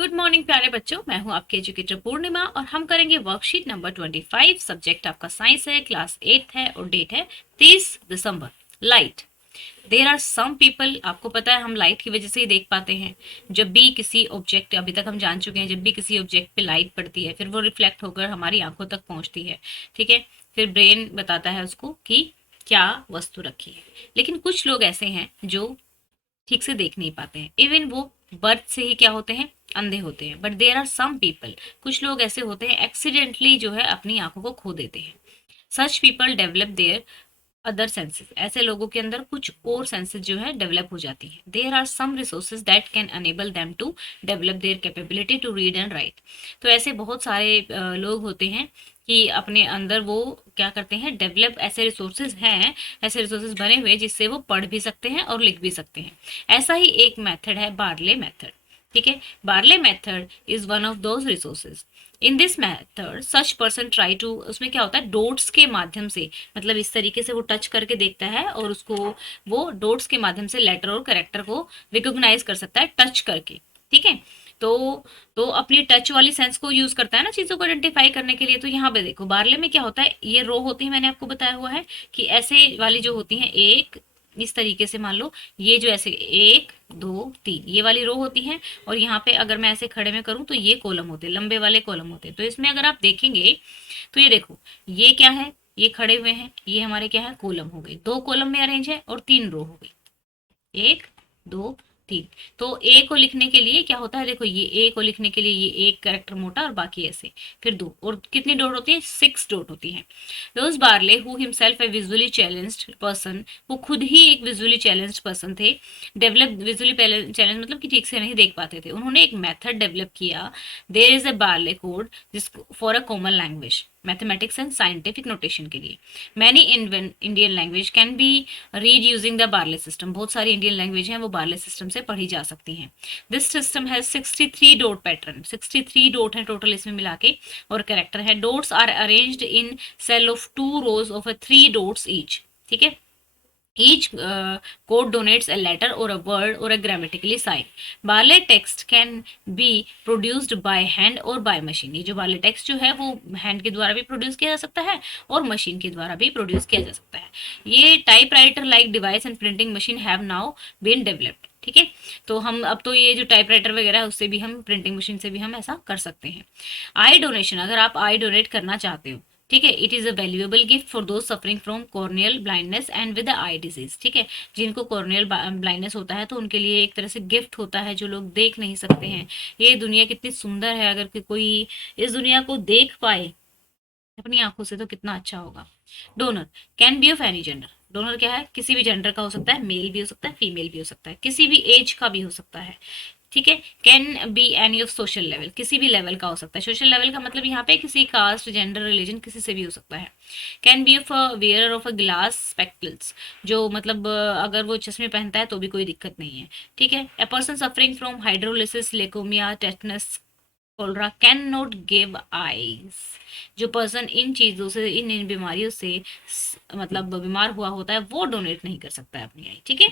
Good morning प्यारे बच्चों, मैं हूं आपकी एजुकेटर पूर्णिमा और हम करेंगे वर्कशीट नंबर 25। सब्जेक्ट आपका साइंस है, क्लास 8 है और डेट है 30 दिसंबर। Light. There are some people, आपको पता है हम लाइट की वजह से ही देख पाते हैं। जब भी किसी ऑब्जेक्ट, अभी तक हम जान चुके हैं, जब भी किसी ऑब्जेक्ट पे लाइट पड़ती है फिर वो रिफ्लेक्ट होकर हमारी आंखों तक पहुंचती है। ठीक है। फिर ब्रेन बताता है उसको कि क्या वस्तु रखी है। लेकिन कुछ लोग ऐसे हैं जो ठीक से देख नहीं पाते हैं। इवन वो बर्थ से ही क्या होते हैं, अंधे होते हैं। But there are some people, कुछ लोग ऐसे होते हैं एक्सीडेंटली जो है अपनी आंखों को खो देते हैं। Such people develop their other senses, ऐसे लोगों के अंदर कुछ और सेंसेस जो है डेवलप हो जाती है। There are some resources that can enable them to develop their capability to read and write. तो ऐसे बहुत सारे लोग होते हैं कि अपने अंदर वो क्या करते हैं, डेवलप ऐसे रिसोर्सेज हैं, ऐसे रिसोर्सेज बने हुए जिससे वो पढ़ भी सकते हैं और लिख भी सकते हैं। ऐसा ही एक मेथड है बार्ले मेथड। ठीक है। Braille method is one of those resources. In this method such person try to, उसमें क्या होता है, डोट्स के माध्यम से, मतलब इस तरीके से वो टच करके देखता है और उसको वो डोट्स के माध्यम से लेटर और करेक्टर को रिकॉग्नाइज कर सकता है टच करके। ठीक है। तो तो अपनी टच वाली सेंस को यूज करता है ना चीजों को आइडेंटिफाई करने के लिए। तो यहाँ पे देखो बार्ले में क्या होता है, ये रो होती है, मैंने आपको बताया हुआ है कि ऐसे वाली जो होती है, एक इस तरीके से मान लो, ये जो ऐसे एक दो तीन ये वाली रो होती है, और यहाँ पे अगर मैं ऐसे खड़े में करूं तो ये कॉलम होते हैं, लंबे वाले कॉलम होते हैं। तो इसमें अगर आप देखेंगे तो ये देखो, ये क्या है, ये खड़े हुए हैं, ये हमारे क्या है, कॉलम हो गए, दो कॉलम में अरेंज है और तीन रो हो गई, एक दो तीन। तो ए को लिखने के लिए क्या होता है, देखो ये ए को लिखने के लिए ये एक कैरेक्टर मोटा और बाकी ऐसे, फिर दो, और कितनी डॉट होती है, 6 डॉट होती है। रोज Braille who himself a visually challenged person, वो खुद ही एक विजुअली चैलेंज्ड पर्सन थे। डेवलप विजुअली चैलेंज मतलब कि ठीक से नहीं देख पाते थे। उन्होंने एक मेथड डेवलप किया, there is a Braille code जिसको for a common language, mathematics and scientific notation के लिए। Many Indian language can be read using the Braille system, बहुत सारी इंडियन लैंग्वेज हैं वो बार्ले सिस्टम से पढ़ी जा सकती हैं। दिस सिस्टम है 63 डॉट पैटर्न, 63 डॉट है टोटल इसमें मिला के, और कैरेक्टर है। Dots are arranged in cell of 2 rows of 3 dots each. ठीक है। each code donates a letter or a word or a grammatically sign. Barley text can be produced by hand or by machine, ये जो barley text जो है वो hand के द्वारा भी प्रोड्यूस किया जा सकता है और मशीन के द्वारा भी प्रोड्यूस किया जा सकता है। ये typewriter like device and printing machine have now been developed. ठीक है। तो हम अब तो ये जो टाइप राइटर वगैरह है उससे भी हम, प्रिंटिंग मशीन से भी हम ऐसा कर सकते हैं। आई डोनेशन, अगर आप आई डोनेट करना चाहते हो, ठीक है, it is a valuable gift for those suffering from corneal blindness and with eye disease. ठीक है। जिनको कॉर्नियल ब्लाइंडनेस होता है तो उनके लिए एक तरह से गिफ्ट होता है, जो लोग देख नहीं सकते हैं। ये दुनिया कितनी सुंदर है, अगर कोई इस दुनिया को देख पाए अपनी आंखों से तो कितना अच्छा होगा। Donor can be of any gender, donor क्या है, किसी भी जेंडर का हो सकता है, मेल भी हो सकता है, फीमेल भी हो सकता है, किसी भी एज का भी हो सकता है। ठीक है। Can be any of social level, किसी भी लेवल का हो सकता है। सोशल लेवल का मतलब यहाँ पे किसी कास्ट, जेंडर, रिलीजन, किसी से भी हो सकता है। Can be of a wear of a glass spectacles, जो मतलब अगर वो चश्मे पहनता है तो भी कोई दिक्कत नहीं है। ठीक है। A person suffering from hydrolysis, leukaemia, tetanus, cholera can not give eyes, जो पर्सन इन चीजों से, इन बीमारियों से मतलब बीमार हुआ होता है वो डोनेट नहीं कर सकता है अपनी आई। ठीक है।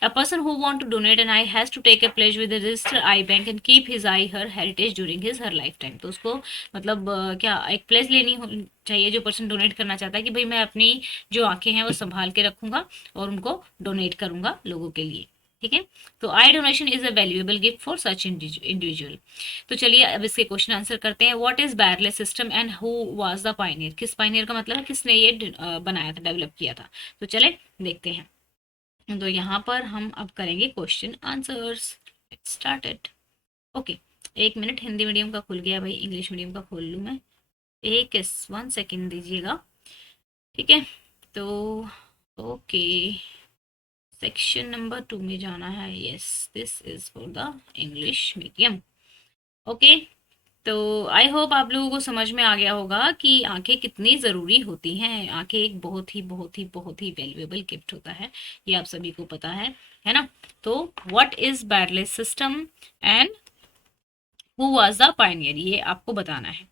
A person who want to donate an eye has to take a pledge with the registered eye bank and keep his eye her heritage during his her lifetime। तो उसको मतलब क्या एक प्लेज चाहिए, जो पर्सन डोनेट करना चाहता है कि भाई मैं अपनी जो आंखें हैं वो संभाल के रखूंगा और उनको डोनेट करूंगा लोगों के लिए। ठीक है। तो eye donation is a valuable gift for such individual. तो चलिए अब इसके क्वेश्चन आंसर करते हैं। What is Braille's system and who was the pioneer, किस पायनियर का मतलब है किसने ये बनाया था, डेवलप किया था। तो चले देखते हैं। तो यहाँ पर हम अब करेंगे क्वेश्चन आंसर्स। स्टार्टेड। ओके। एक मिनट, हिंदी मीडियम का खुल गया भाई, इंग्लिश मीडियम का खोल लूँ मैं। एक 1 सेकेंड दीजिएगा। ठीक है। तो ओके, सेक्शन नंबर 2 में जाना है। Yes, this is for the English medium. Okay. तो आई होप आप लोगों को समझ में आ गया होगा कि आंखें कितनी ज़रूरी होती हैं। आंखें एक बहुत ही बहुत ही बहुत ही वैल्यूएबल गिफ्ट होता है, ये आप सभी को पता है ना। तो what is Braille's system and who was the pioneer, ये आपको बताना है।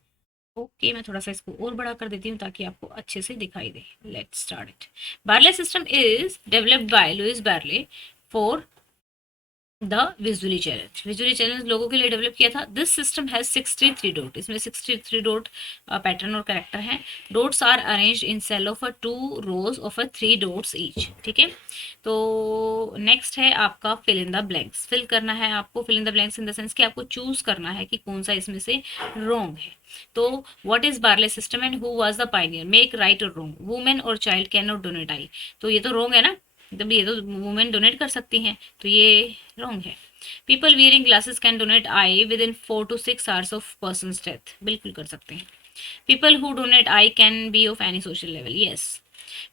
ओके, मैं थोड़ा सा इसको और बड़ा कर देती हूँ ताकि आपको अच्छे से दिखाई दे। Let's start it. Braille system is developed by Louis Braille for the visually challenge लोगों के लिए डेवलप किया था। दिस सिस्टम हैज 63 डोट, इसमें 63 डोट पैटर्न और करेक्टर हैं। Dots are arranged in cell of 2 rows of 3 dots each, ठीक है। तो नेक्स्ट है आपका fill in the blanks. Fill करना है आपको, fill in the blanks in the sense कि आपको चूज करना है कि कौन सा इसमें से रॉन्ग है। तो what is barley system and who was the Pioneer, make right और रॉन्ग, वुमेन और चाइल्ड कैन नॉट डोनेट आई, तो ये तो रॉन्ग है ना, तब ये तो वुमेन डोनेट कर सकती हैं, तो ये रॉन्ग है। People wearing glasses can donate I with in 4 to 6 hours of person death, बिल्कुल कर सकते हैं। People who donate I can be of any social level, yes.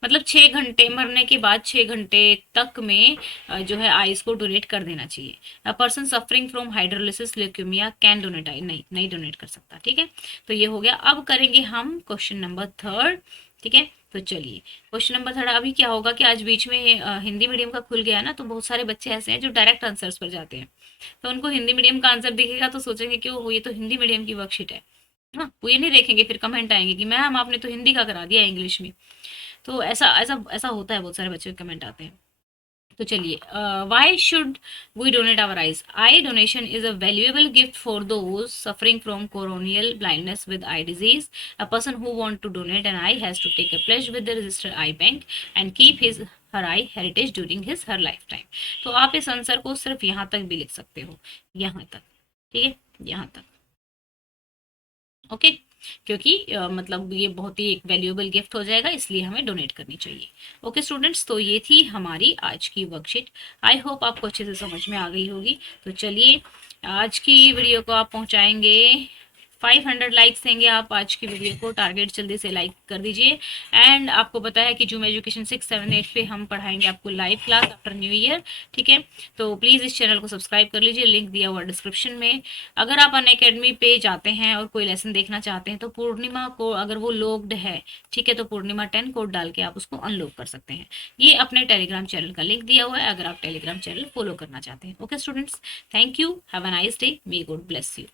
मतलब 6 घंटे मरने के बाद 6 घंटे तक में जो है आइस को डोनेट कर देना चाहिए। A person suffering from hydrolysis leukaemia can donate eye, नहीं नहीं डोनेट कर सकता, ठीक है। तो ये हो गया। अब करेंगे हम क्वेश्चन नंबर 3, ठीक है। तो चलिए क्वेश्चन नंबर 3 अभी क्या होगा कि आज बीच में हिंदी मीडियम का खुल गया है ना, तो बहुत सारे बच्चे ऐसे हैं जो डायरेक्ट आंसर्स पर जाते हैं। तो उनको हिंदी मीडियम का आंसर दिखेगा तो सोचेंगे कि वो ये तो हिंदी मीडियम की वर्कशीट है ना, वो ये नहीं देखेंगे, फिर कमेंट आएंगे कि मैम आपने तो हिंदी का करा दिया इंग्लिश में। तो ऐसा ऐसा ऐसा होता है, बहुत सारे बच्चों के कमेंट आते हैं। तो चलिए, why should we donate our eyes, eye donation is a valuable gift for those suffering from corneal blindness with eye disease. A person who want to donate an eye has to take a pledge with the registered eye bank and keep his her eye heritage during his her lifetime. तो आप इस answer को सिर्फ यहाँ तक भी लिख सकते हो, यहाँ तक, ठीक है, यहाँ तक, ओके। क्योंकि मतलब ये बहुत ही एक वैल्यूएबल गिफ्ट हो जाएगा, इसलिए हमें डोनेट करनी चाहिए। ओके स्टूडेंट्स, तो ये थी हमारी आज की वर्कशीट। आई होप आपको अच्छे से समझ में आ गई होगी। तो चलिए, आज की वीडियो को आप पहुंचाएंगे 500 लाइक्स देंगे आप आज की वीडियो को, टारगेट जल्दी से लाइक कर दीजिए। एंड आपको पता है कि जूम एजुकेशन 6, 7, 8 पे हम पढ़ाएंगे आपको live class after new year, ठीक है। तो प्लीज़ इस चैनल को सब्सक्राइब कर लीजिए, लिंक दिया हुआ डिस्क्रिप्शन में। अगर आप अनअकैडमी पे जाते हैं और कोई लेसन देखना चाहते हैं तो पूर्णिमा को, अगर वो लॉग्ड है, ठीक है, तो पूर्णिमा 10 कोड डाल के आप उसको अनलॉक कर सकते हैं। ये अपने टेलीग्राम चैनल का लिंक दिया हुआ है अगर आप टेलीग्राम चैनल फॉलो करना चाहते हैं। Okay students, thank you, have a nice day, may God bless you.